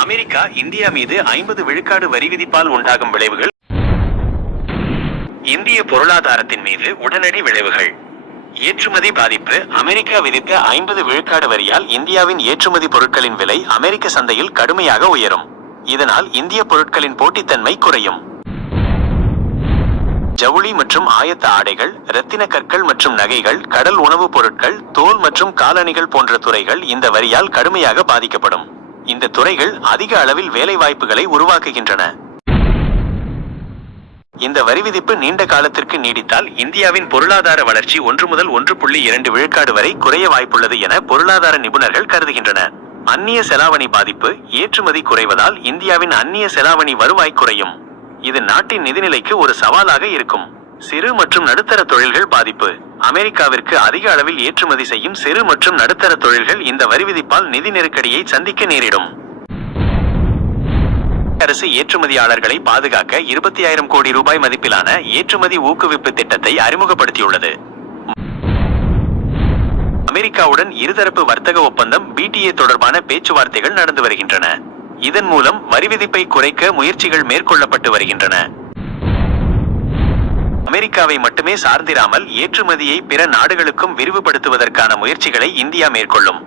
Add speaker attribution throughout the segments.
Speaker 1: America India மீது ஐம்பது விழுக்காடு வரி விதிப்பால் உண்டாகும் விளைவுகள். இந்திய பொருளாதாரத்தின் மீது உடனடி விளைவுகள். ஏற்றுமதி பாதிப்பு. அமெரிக்கா விதித்த ஐம்பது விழுக்காடு வரியால் இந்தியாவின் ஏற்றுமதி பொருட்களின் விலை அமெரிக்க சந்தையில் கடுமையாக உயரும். இதனால் இந்திய பொருட்களின் போட்டித்தன்மை குறையும். ஜவுளி மற்றும் ஆயத்த ஆடைகள் இரத்தின கற்கள் மற்றும் நகைகள் கடல் உணவுப் பொருட்கள் தோல் மற்றும் காலணிகள் போன்ற துறைகள் இந்த வரியால் கடுமையாக பாதிக்கப்படும். இந்த துறைகள் அதிக அளவில் வேலைவாய்ப்புகளை உருவாக்குகின்றன. இந்த வரி விதிப்பு நீண்ட காலத்திற்கு நீடித்தால் இந்தியாவின் பொருளாதார வளர்ச்சி ஒன்று முதல் ஒன்று புள்ளி இரண்டு விழுக்காடு வரை குறைய வாய்ப்புள்ளது என பொருளாதார நிபுணர்கள் கருதுகின்றனர் அந்நிய செலாவணி பாதிப்பு ஏற்றுமதி குறைவதால் இந்தியாவின் அந்நிய செலாவணி வருவாய் குறையும். இது நாட்டின் நிதிநிலைக்கு ஒரு சவாலாக இருக்கும். சிறு மற்றும் நடுத்தர தொழில்கள் பாதிப்பு. அமெரிக்காவிற்கு அதிக அளவில் ஏற்றுமதி செய்யும் சிறு மற்றும் நடுத்தர தொழில்கள் இந்த வரி விதிப்பால் நிதி நெருக்கடியை சந்திக்க நேரிடும். அரசு ஏற்றுமதியாளர்களை பாதுகாக்க இருபத்தி ஆயிரம் கோடி ரூபாய் மதிப்பிலான ஏற்றுமதி ஊக்குவிப்பு திட்டத்தை அறிமுகப்படுத்தியுள்ளது. அமெரிக்காவுடன் இருதரப்பு வர்த்தக ஒப்பந்தம் பிடிஏ தொடர்பான பேச்சுவார்த்தைகள் நடந்து வருகின்றன. இதன் மூலம் வரிவிதிப்பை குறைக்க முயற்சிகள் மேற்கொள்ளப்பட்டு வருகின்றன. அமெரிக்காவை மட்டுமே சார்ந்திராமல் ஏற்றுமதியை பிற நாடுகளுக்கும் விரிவுபடுத்துவதற்கான முயற்சிகளை இந்தியா மேற்கொள்ளும்.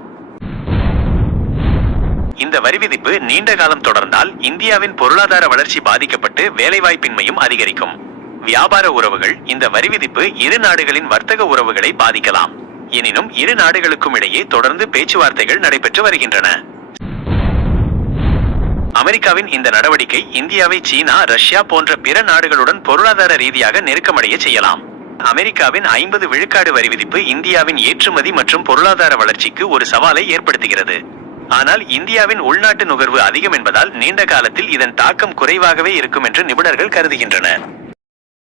Speaker 1: இந்த வரி விதிப்பு நீண்ட காலம் தொடர்ந்தால் இந்தியாவின் பொருளாதார வளர்ச்சி பாதிக்கப்பட்டு வேலைவாய்ப்பின்மையும் அதிகரிக்கும். வியாபார உறவுகள் இந்த வரி விதிப்பு இரு நாடுகளின் வர்த்தக உறவுகளை பாதிக்கலாம். எனினும் இரு நாடுகளுக்கும் இடையே தொடர்ந்து பேச்சுவார்த்தைகள் நடைபெற்று வருகின்றன. அமெரிக்காவின் இந்த நடவடிக்கை இந்தியாவை சீனா ரஷ்யா போன்ற பிற நாடுகளுடன் பொருளாதார ரீதியாக நெருக்கமடைய செய்யலாம். அமெரிக்காவின் ஐம்பது விழுக்காடு வரி விதிப்பு இந்தியாவின் ஏற்றுமதி மற்றும் பொருளாதார வளர்ச்சிக்கு ஒரு சவாலை ஏற்படுத்துகிறது. ஆனால் இந்தியாவின் உள்நாட்டு நுகர்வு அதிகம் என்பதால் நீண்ட காலத்தில் இதன் தாக்கம் குறைவாகவே இருக்கும் என்று நிபுணர்கள் கருதுகின்றனர்.